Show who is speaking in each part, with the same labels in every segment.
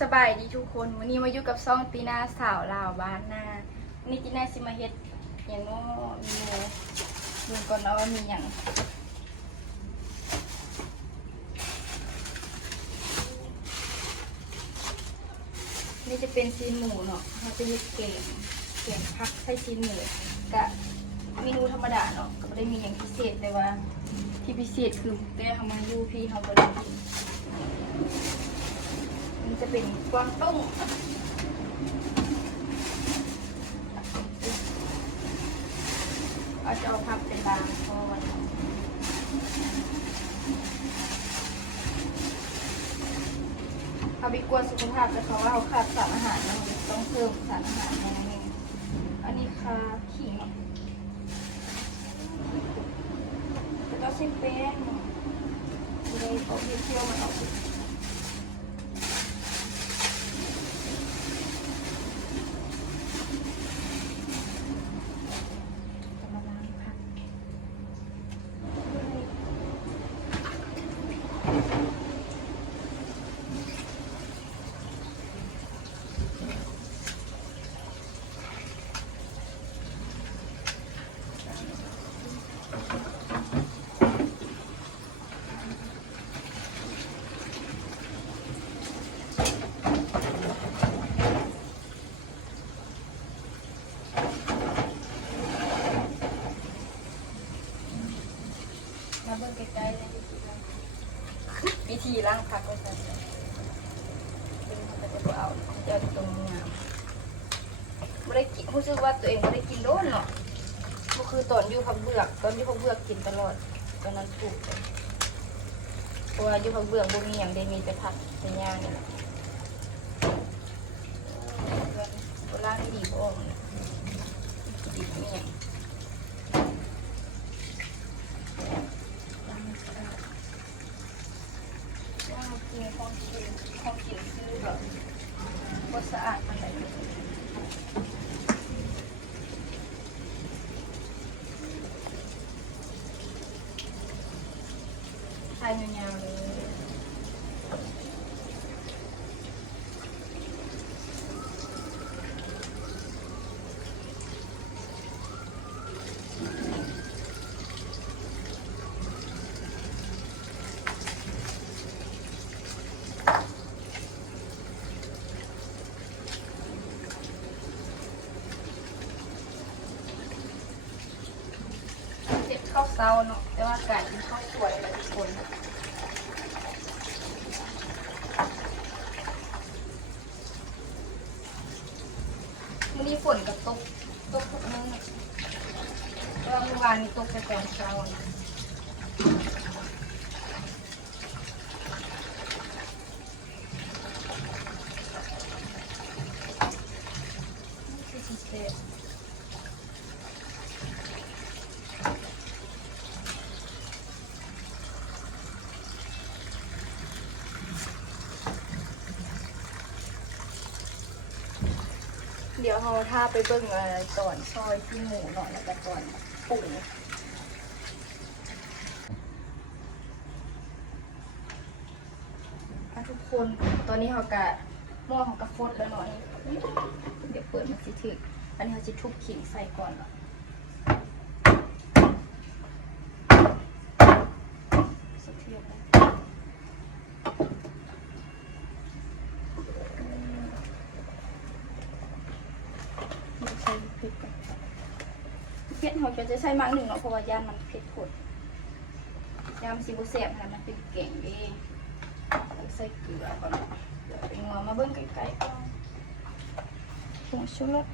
Speaker 1: สบายดีทุกคนวันนี้มาอยู่กับซ่องตีนาสาวลาวบ้านนาวันนี้ตีนาสิมาเฮ็ดอย่างโน้มีหมูดูก่อนนะว่ามีอย่างนี่จะเป็นซีนหมูเนาะเราจะเฮ็ดเก่งเก่งพักใช้ซีนหมูกับเมนูธรรมดาเนาะก็ไม่ได้มีอย่างพิเศษแต่ว่า ที่พิเศษคือได้ทำมาอยู่พี่เขาก็ได้กิน นจะเป็นกวางตุ้งเอาจะเอาพับเป็นบางพอวันเอาไปกวนสุขภาพแต่เขาว่าเขาขาดสารอาหารนะมันต้องเพิ่มสารอาหารในนี้อันนี้ค่ะขิงแล้วก็เส้นแป้งเลยเขาเที่ยวมันออก จะมาล้างผักมาเบิ่งใกล้ๆเลยวิธีล้าง ผักก็จะเป็นก็จะบ่เอาจะเอาตรงงามไม่ได้กินรู้สึกว่าตัวเองไม่ได้กินโดนเนาะก็คือตอนอยู่พักเบือกตอนอยู่พักเบือกกินตลอดตอนนั้นถูกเพราะว่าอยู่พักเบือกบ่มีอย่างได้มีแต่ผักแต่ย่างนี่แหละเวลาณดีบ่ออกเนี่ย ดีมีอย่างว่ากินของกินของกินคือแบบบ่สะอาดปานใดทายยาวๆเลยเจ็บข้าว เศร้าเนาะแต่ว่าไก่มันข้าวสวยเลยทุกคนมันนี้ฝนกับตกตกทุกมื้อแต่ว่าเมื่อวานนี้ตกแต่ตอนเช้านะ This is it. เดี๋ยวเราถ้าไปเบิ่งอะไรตอนซอยที่หมูหน่อยแล้วก็ตอนปรุงทุกคนตอนนี้เขากะหม้อของกระฟดแล้วหน่อย เดี๋ยวเปิดมาสิถึกอันนี้เขาจะทุบขิงใส่ก่อนเนาะสะเทียบนะอืม ใส่พริกก่อนเผ็ดเราจะใส่มังหนึ่งเนาะเพราะว่ายานมันเผ็ดผดยามซีบูเสียบค่ะมันเป็นเก่งเองใส่เกลือก่อนเนาะเดี๋ยวไปงัวมาเบิ้งไกลๆก่อนผงชูรส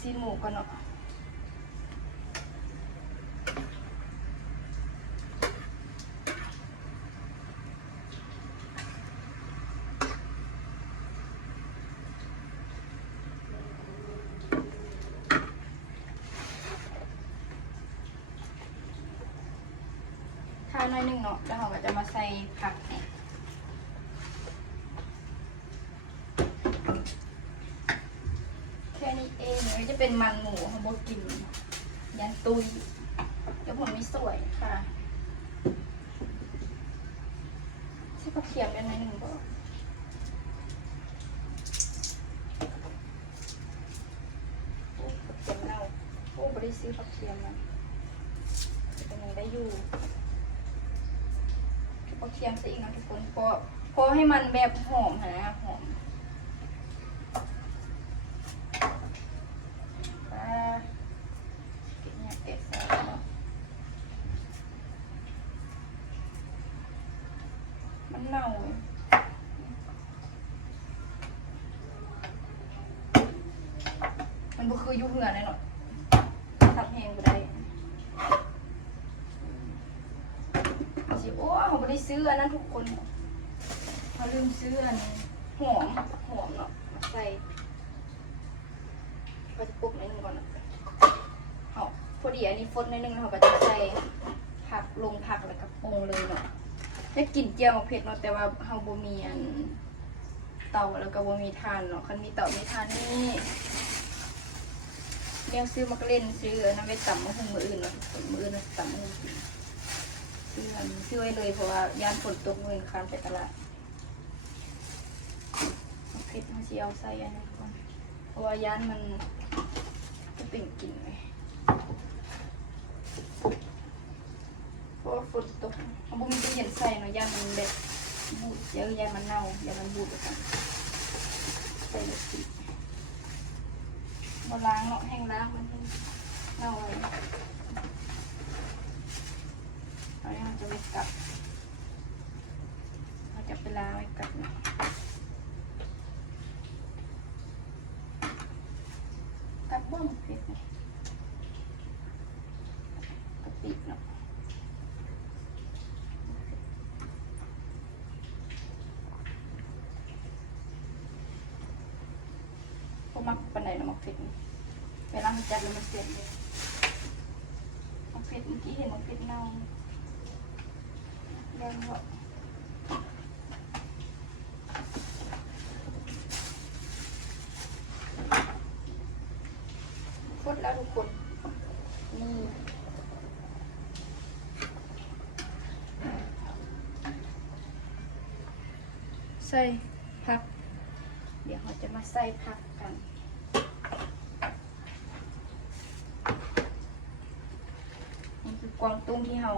Speaker 1: ซีนหมูก่อนเนาะข้าวน้อยหนึ่งเนาะแล้วเราก็จะมาใส่ผักเนี่ย เป็นมันหมูของโบกิน ยันตุยเดี๋ยวผมไมีสวยค่ะใช่ผักเขียมยังไงหนึ่งบอกโอ้ผักเขียมเน่าโอ้บริซื้อผักเขียมนะเป็นไงได้อยู่ผักเขียมซะอีกนะทุกคนพอพอให้มันแบบหอมนะหอมอ่า เก็บเนี่ยเก็บใส่เนาะ มันเน่าเว้ยมันบ่คือยู่เหือเลยเนาะทำแหงก็ได้สิโอ้เขาไม่ได้ซื้ออันนั้นทุกคนเขาลืมซื้ออันนี้หอมหอมเนาะใส่ก็จะปลุกนิดนึงก่อนนะเอาพอดีอันนี้ฟดนิดนึงแล้วเราก็จะใส่ผักลงผักแล้วก็ปรุงเลยเนาะ ได้กลิ่นเจียวมะเผ็ดเนาะแต่ว่าเฮาบ่มีอันเตาแล้วก็บ่มีทานเนาะคันมีเตามีทานนี่เลี้ยงซื้อมากเล่นซื้อน้ำไปตำมะฮุงมืออื่นเนาะคนมืออื่นเนาะตำมะฮุงกินซื้อซื้อไว้เลยเพราะว่ายามฝนตกมือคานไปตลาดมะเผ็ดมันสิเอาใส่อันนี้ก่อนเพราะว่ายานมันจะเป็นกลิ่นเลยเพราะฝนตกเอา บุมจะเย็นใส่เนาะย่ามันแบบบูดเยอะย่ามันเน่าย่ามันบูดไปกันใส่เลยสิมาล้างเนาะแห้งล้างมันเน่าไว้เอาเนี่ยเราจะไปกลับเราจะไปล้างไว้กลับเนาะกลับบ้องเพชรเนี่ยกะปิเนาะ พวก มักปันไหนนะมักเผ็ดเวลามันจัดแล้วมันเสียเลยมักเผ็ดเมื่อกี้เห็นมักเผ็ดเน่าเรื่องว่าฟดแล้วทุกคนนี่ใส่ผัก เดี๋ยวเราจะมาใส่ผักกัน นี่ คือกวางตุ้งที่เรา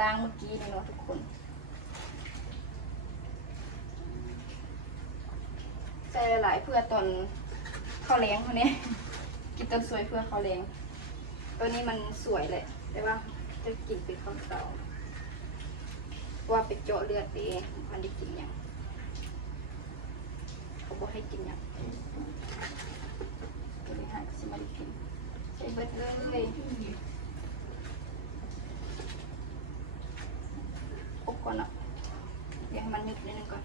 Speaker 1: ล้างเมื่อกี้นี่เนาะทุกคนใส่หลายเพื่อตอนข้าวแรงเขาเนี้กินต้นสวยเพื่อข้าวแรงตัวนี้มันสวยเลยแต่ว่าจะกินเป็นข้าวเสาว่าไปเจาะเลือดเองพันได้กินย่างเขาบอกให้กินย่างก็เลยหายสิมาได้กินใส่เบิดเลยอบ ก่อนอะเดี๋ยวให้มันนึกนิดนึงก่อน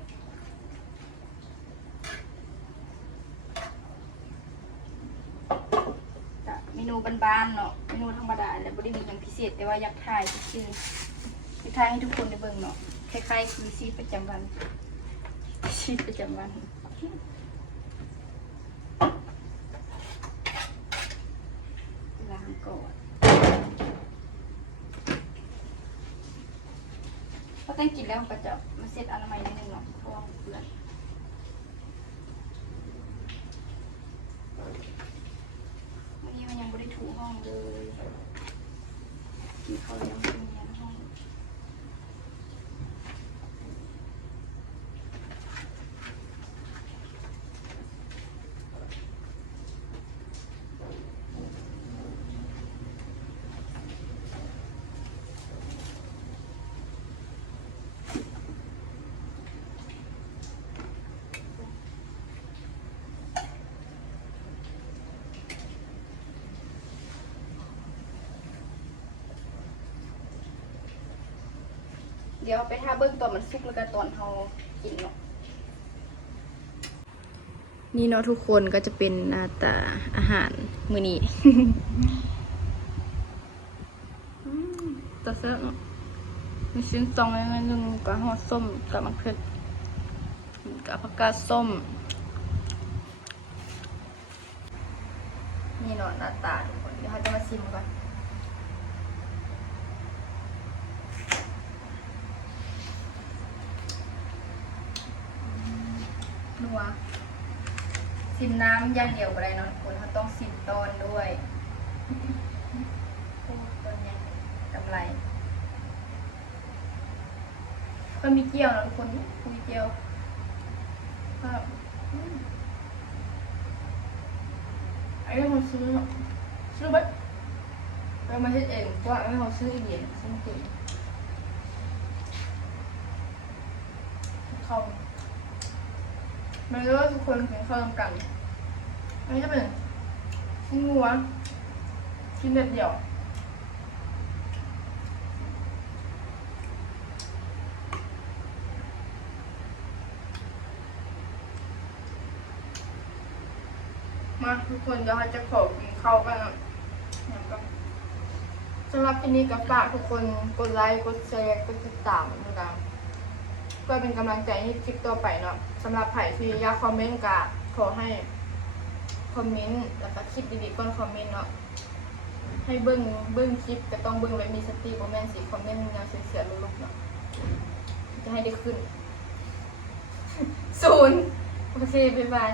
Speaker 1: จะเมนูบานๆเนาะเมนูธรรมดาแหละบ่ได้มีอย่างพิเศษแต่ว่าอยากถ่ายคืออยากถ่ายให้ทุกคนได้เบิ่งเนาะคล้ายๆคือชีประจำวันชีประจำวันล้างก่อน พอเต้นกินแล้วก็จะมาเซ็ตอนามัยนิดนึงเนาะเพราะว่ามันเปื้อนวันนี้มันยังไม่ได้ถูห้องเลยกินข้าวแล้วเป็นยังห้อง เดี๋ยวไปท่าเบิ้งตอนมันสุกแล้วก็ตอนเขากินเนาะนี่เนาะทุกคนก็จะเป็นหน้าตาอาหารมื้อนี้อืมตาเซอะเนาะมีชิ้นสองแล้วหนึ่งกับห่อส้มกับมะเขือกับผักกาดส้ม นี่เนาะหน้าตาทุกคนเดี๋ยวเขาจะมาชิมก่อนนั วชิมน้ำอย่างเดียวก็ได้เนาะคนเขาต้องชิมตอนด้วยโอ้ต้นยังกำไรก็มีเกี๊ยวนะทุกคนคุยเกี๊ยวก็อืมไอ้เราซื้อซื้อไปเรามาเฮ็ดเองพว่าไอ้เราซื้ออีเดียนซื้อมาตุยเข้า มันก็ทุกคนกินข้าวรวมกันอันนี้จะเป็นชิ้นงัวชิ้นเด็ดเดี่ยวมาทุกคนเดี๋ยวเราจะขอกินข้าวกันนะอย่างก็สำหรับที่นี้ก็ฝากทุกคนกดไลค์ กดแชร์ กดติดตามนะคะ พื่อเป็นกำลังใจให้คลิปต่อไปเนาะสำหรับไผ่ที่อยากคอมเมนต์ก็ขอให้คอมเมนต์แล้วก็คลิปดีๆก่อนคอมเมนต์เนาะให้เบิ้งเบิ้งคลิปก็ต้องเบิ้งไว้มีสติโมเมนต์สิคอมเมนต์แนวเสียๆลุกๆเนาะจะให้ได้ขึ้นศูนย์โอเคบ๊ายบาย